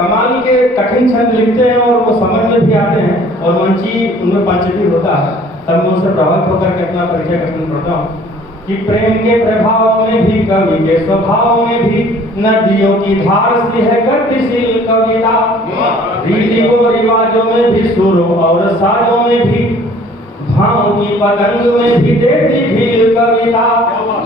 कमाल के कठिन छंद लिखते हैं और वो समझ में भी आते हैं और मंची उनमें पंचमी होता है। तब मैं उनसे प्रभावित होकर के अपना परिचय कथन करता हूँ कि प्रेम के प्रभाव में भी कवि के स्वभाव में भी नदियों की धार सी है गतिशील कविता। रीति को रिवाजों में भी सुरों और साजों में भी भाव की पतंग में भी देती ढील कविता।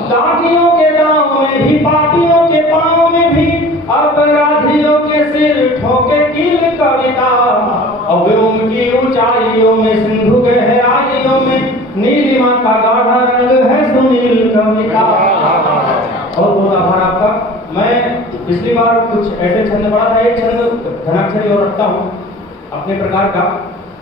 दागियों के दांव में भी पापियों के पांव में भी अपराधियों के सिर ठोके कील कविता। अव्योम की ऊंचाइयों में सिंधु गहराइयों में नीलिमा का गाढ़ा रंग है सुनील कविता। और बोला भार आपका। मैं पिछली बार कुछ ऐसे छंद पढ़ा था, एक छंद धनाक्षरी और रखता हूँ अपने प्रकार का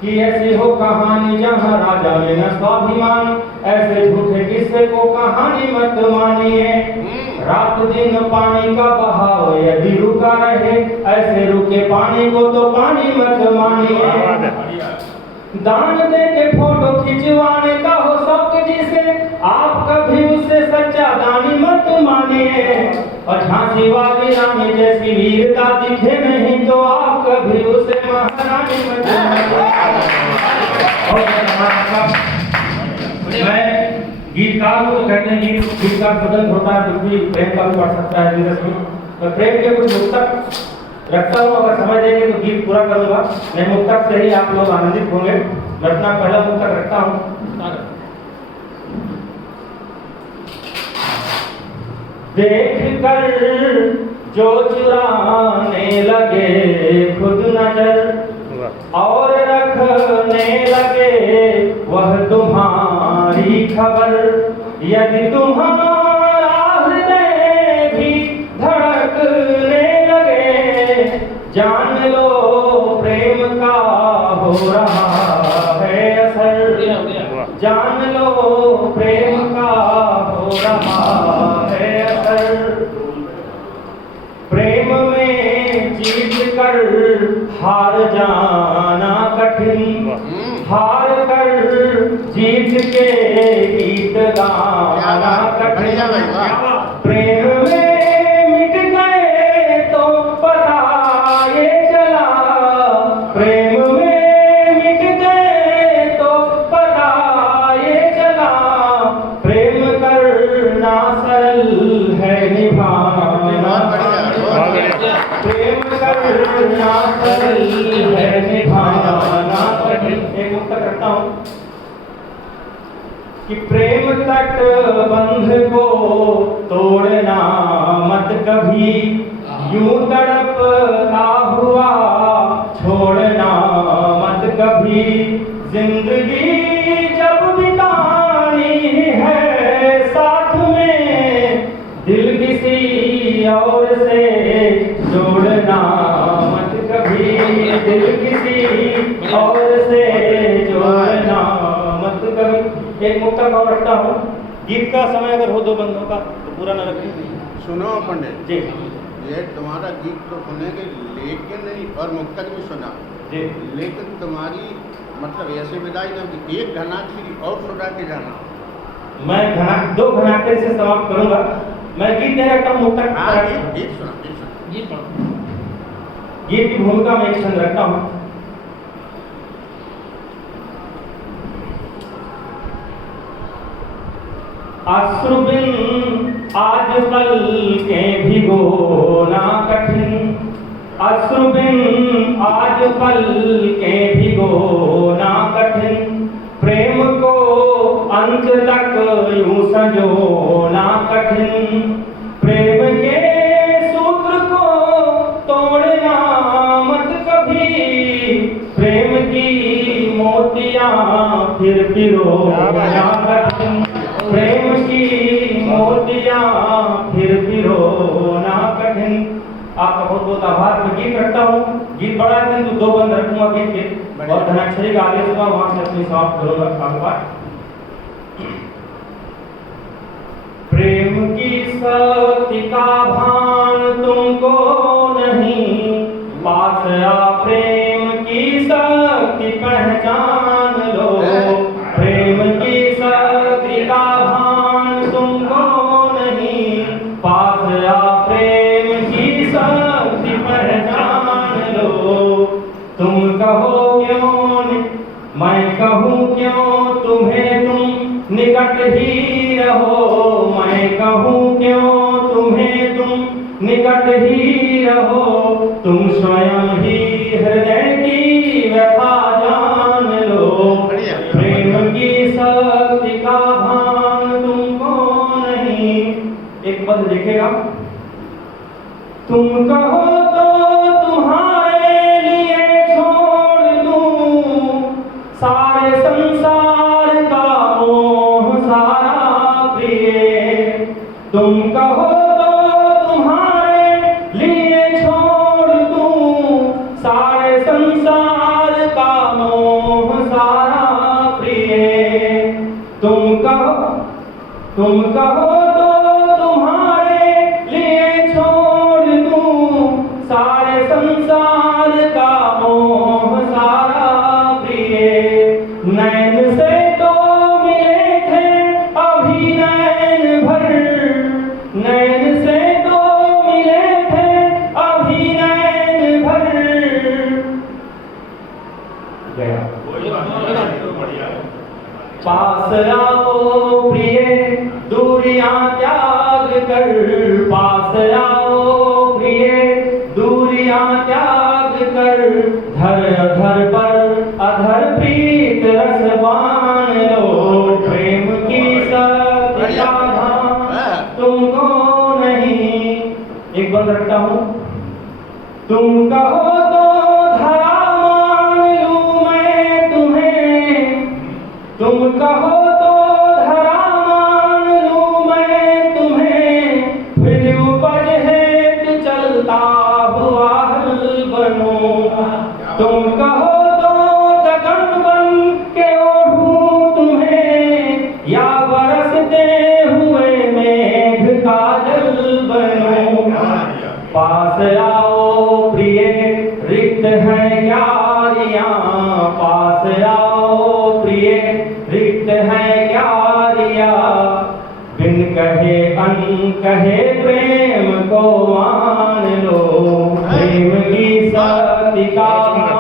कि ऐसी हो कहानी जहाँ राजा में न स्वाभिमान, ऐसे झूठे किस्से को कहानी मत मानिए। रात दिन पानी का बहाव यदि रुका रहे, ऐसे रुके पानी को तो पानी मत मानिए। दान दे के फोटो खिंचवाने का हो शौक जिसे, आप कभी उसे सच्चा दानी मत मानिए। और झांसी वाली रानी जैसी वीरता दिखे नहीं तो आप कभी उसे महारानी मत मानिए। मैं गीतकार को तो कहते हैं गीतकार स्वतंत्र होता है, कुछ भी प्रेम का भी पढ़ सकता है। तो प्रेम के कुछ मुक्तक रखता हूँ, अगर समय देंगे तो गीत पूरा करूंगा। मैं मुक्तक से ही आप लोग आनंदित होंगे। मैं अपना पहला मुक्तक रखता हूँ। देख कर जो चुराने लगे खुद नजर और रखने लगे वह तुम्हारी खबर। यदि तुम्हारा हृदय भी धड़कने लगे, जान लो प्रेम का हो रहा है असर। जान लो प्रेम का हो रहा है असर। प्रेम में जीत कर हार जाना कठिन, हार कर जीत के गीत गाना कठिन। प्रेम में मिट गए तो पता ये चला, प्रेम में मिट गए तो पता ये चला। प्रेम करना सरल है निभाना, प्रेम करना सरल है निभाना कठिन। एक मुक्तक करता हूँ कि प्रेम तट बंध को तोड़ना मत कभी, यूं तड़पता हुआ छोड़ना मत कभी। जिंदगी जब बितानी है साथ में, दिल किसी और से जोड़ना मत कभी। दिल किसी और से जोड़ना मत कभी। एक मुक्तक और रखता हूँ। गीत का समय अगर हो दो बंदों का तो पूरा न रखें। सुनो पंडित जी, ये तुम्हारा गीत तो सुनेंगे लेकिन नहीं, और मुक्तक भी सुना जी। लेकिन तुम्हारी मतलब ऐसे विदाई ना कि एक घनाक्षरी और सुना के जाना। मैं दो घनाक्षरी से समाप्त करूंगा। मैं गीत नहीं रखता हूँ, मुक्तक। गीत सुना गीत की भूमिका में एक छंद रखता हूँ। अश्रुबिन आज पल के भिगोना कठिन, अश्रुबिन आज पल के भिगोना कठिन। प्रेम को अंत तक यूं संजोना कठिन। प्रेम के सूत्र को तोड़ना मत कभी, प्रेम की मोतियां फिर पिरोना कठिन। प्रेम की मोतियां फिर पिरोना कठिन। आपका बहुत बहुत आभार। मैं गीत रखता हूँ। गीत बड़ा है किंतु दो बंद रखूंगा गीत के, और धनाक्षरी का आदेश होगा, वहां से अपनी समाप्त करूंगा कामकाज। प्रेम की शक्ति का भान तुमको नहीं, पास आ प्रेम की शक्ति पहचान लो। प्रेम की शक्ति का भान तुमको नहीं, पास आ प्रेम की शक्ति पहचान तुम कहो क्यों मैं कहूँ क्यों तुम्हें, तुम निकट ही रहो। मैं कहूँ क्यों तुम्हें, तुम निकट ही रहो। तुम स्वयं ही हृदय की व्यथा जान लो। प्रेम की शक्ति का भान तुमको नहीं। एक पद देखेगा, तुम कहो तो तुम्हारे लिए छोड़ दूं सारे संसार का मोह सारा प्रिय। तुम कहो तो तुम्हारे लिए छोड़ दूं सारे संसार का मोह सारा प्रिय। तुम कहो तो तुम्हारे लिए छोड़ दूं सारे संसार का मोह सारा प्रिय। नैन से तो मिले थे अभी नैन भर, नैन से तो मिले थे अभी नैन भर। गया पास आओ प्रिय दूरियां त्याग कर, पास आओ प्रिय दूरियां त्याग कर। धर अधर पर अधर प्रीत रस बान लो। प्रेम की शक्ति का भान तुमको नहीं। एक बंद रखता हूँ, तुम कहो तो धरा मान लूं मैं तुम्हें। तुम कहो तो धरा मान लूं मैं तुम्हें। फिर उपज हेतु चलता हुआ हल बनूं। तुम कहो तो गगन बन के ओढ़ूं तुम्हें, या बरसते हुए मेघ का जल बनूं। पास आओ प्रिय रिक्त है क्यारियां, पास आओ प्रिय रिक्त है क्यारियां। बिन कहे अनकहे प्रेम को मान लो। प्रेम की शक्ति का मैं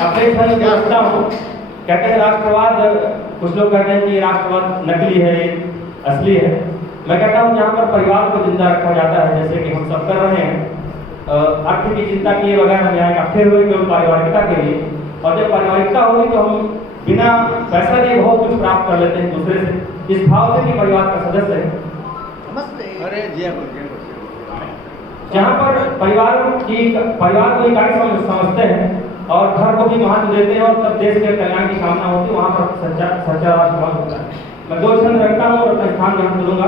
अपने छंद में रखता हूँ। कहते हैं राष्ट्रवाद, कुछ लोग कहते हैं कि राष्ट्रवाद नकली है, असली है। मैं कहता हूँ जहाँ पर परिवार को जिंदा रखा जाता है, जैसे कि हम सब कर रहे हैं, अर्थ की चिंता किए बगैर हम यहाँ इकट्ठे हुए केवल पारिवारिकता के लिए। और जब पारिवारिकता होगी तो हम बिना पैसा दिए बहुत कुछ प्राप्त कर लेते हैं दूसरे से, इस भाव से कि परिवार का सदस्य है। अरे जहाँ पर परिवार को इकाई समझते हैं और घर को भी महत्व देते हैं और तब देश के कल्याण की कामना होती है, वहाँ पर सच्चा राष्ट्रवाद होता है। मैं दो छंद रखता हूँ और अपना स्थान ग्रहण करूंगा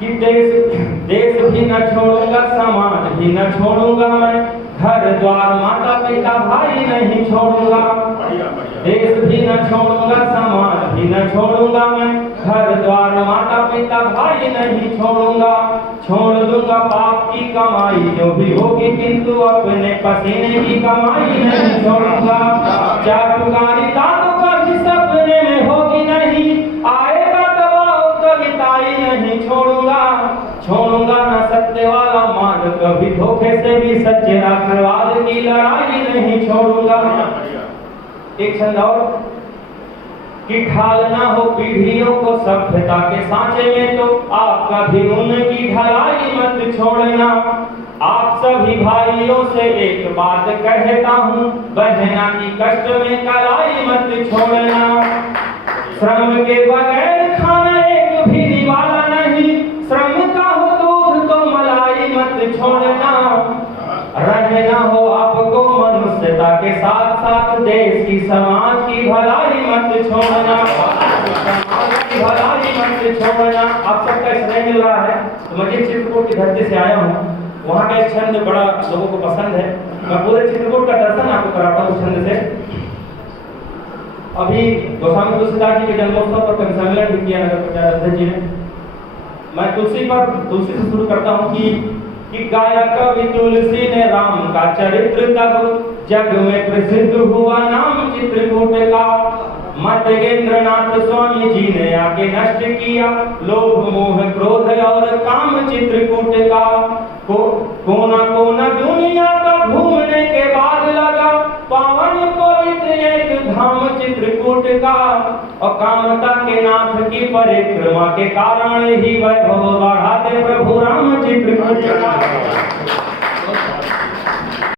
कि देश भी न छोड़ूंगा, समाज भी न छोड़ूंगा मैं। घर द्वार माता पिता भाई नहीं छोड़ूंगा। देश भी न छोड़ूंगा, समाज भी न छोड़ूंगा मैं। घर द्वार माता पिता भाई नहीं छोड़ूंगा। छोड़ दूंगा पाप की कमाई जो भी होगी, किंतु अपने पसीने की कमाई नहीं छोड़ूंगा। चाटुकारिता तो कभी सपने में होगी नहीं, आएगा दबाव कविताई नहीं छोड़ूंगा। छोड़ूंगा न सत्य वाला मार्ग, कभी धोखे से भी सच्चे राष्ट्रवाद की लड़ाई नहीं छोड़ूंगा। एक छंद और कि ढालना हो पीढ़ियों को सभ्यता के सांचे में, तो आप कभी उनकी ढलाई मत छोड़ना। आप सभी भाइयों से एक बात कहता हूँ, बहना की कष्ट में कलाई मत छोड़ना। श्रम के बगैर खाना एक भी निवाला नहीं, श्रम का हो दूध तो मलाई मत छोड़ना। रहना हो आपको मनुष्यता के साथ साथ, देश की समाज की भलाई मत छोड़ना। समाज की भलाई मत छोड़ना। आप सबका स्नेह मिल रहा है तो मैं चित्रकूट की धरती से आया हूँ, वहाँ का एक छंद बड़ा लोगों को पसंद है। मैं पूरे चित्रकूट का दर्शन आपको कराता हूँ छंद से। अभी गोस्वामी तुलसीदास जी के जन्मोत्सव पर कवि सम्मेलन भी किया नगर पंचायत जी ने। मैं तुलसी से शुरू करता हूँ कि गाया कवि तुलसी ने राम का चरित्र, तब जग में प्रसिद्ध हुआ नाम चित्रकूट का। मर्त्येंद्रनाथ स्वामी जी ने आके नष्ट किया लोभ मोह क्रोध और काम चित्रकूट का। कोना कोना दुनिया का घूमने के बाद लगा पावन पवित्र एक धाम चित्रकूट का। और कामता के नाथ की परिक्रमा के कारण ही वैभव बढ़ाते प्रभु राम चित्रकूट का।